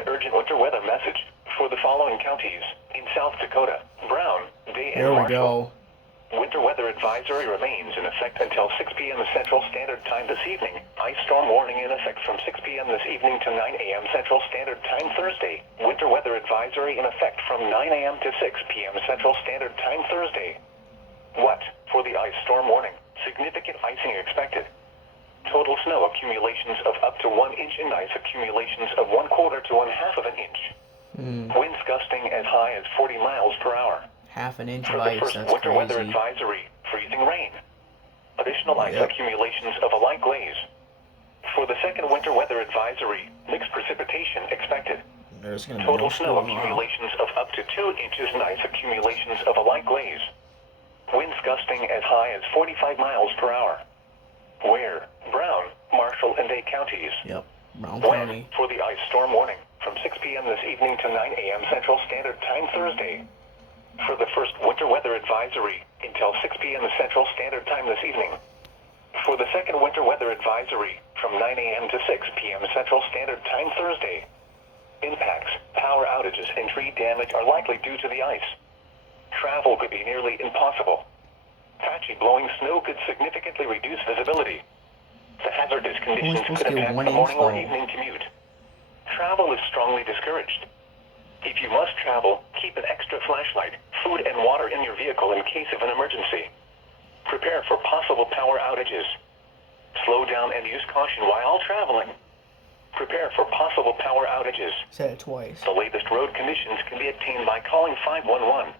Urgent winter weather message for the following counties in South Dakota. Brown, Day, and There we Marshall. go. Winter weather advisory remains in effect until 6 p.m. Central Standard Time this evening. Ice storm warning in effect from 6 p.m. this evening to 9 a.m. Central Standard Time Thursday. Winter weather advisory in effect from 9 a.m. to 6 p.m. Central Standard Time Thursday. What for the ice storm warning? Significant icing expected. Total snow accumulations of up to 1 inch and ice accumulations of 1/4 to 1/2 of an inch. Winds gusting as high as 40 miles per hour. Half an inch For of the ice, first that's winter weather crazy. advisory, freezing rain. Additional ice Yep. accumulations of a light glaze. For the second winter weather advisory, mixed precipitation expected. There's gonna be Total no snow snow tomorrow. accumulations of up to 2 inches and ice accumulations of a light glaze. Winds gusting as high as 45 miles per hour. Where? Brown, Marshall, and Day counties. Yep, Brown When? County. For the ice storm warning, from 6 p.m. this evening to 9 a.m. Central Standard Time Thursday. For the first winter weather advisory, until 6 p.m. Central Standard Time this evening. For the second winter weather advisory, from 9 a.m. to 6 p.m. Central Standard Time Thursday. Impacts, power outages, and tree damage are likely due to the ice. Travel could be nearly impossible. Patchy blowing snow could significantly reduce visibility. The hazardous conditions supposed could to get impact 1 the inch morning or though. evening commute. Travel is strongly discouraged. If you must travel, keep an extra flashlight, food, and water in your vehicle in case of an emergency. Prepare for possible power outages. Slow down and use caution while traveling. Prepare for possible power outages. Said it twice. The latest road conditions can be obtained by calling 511.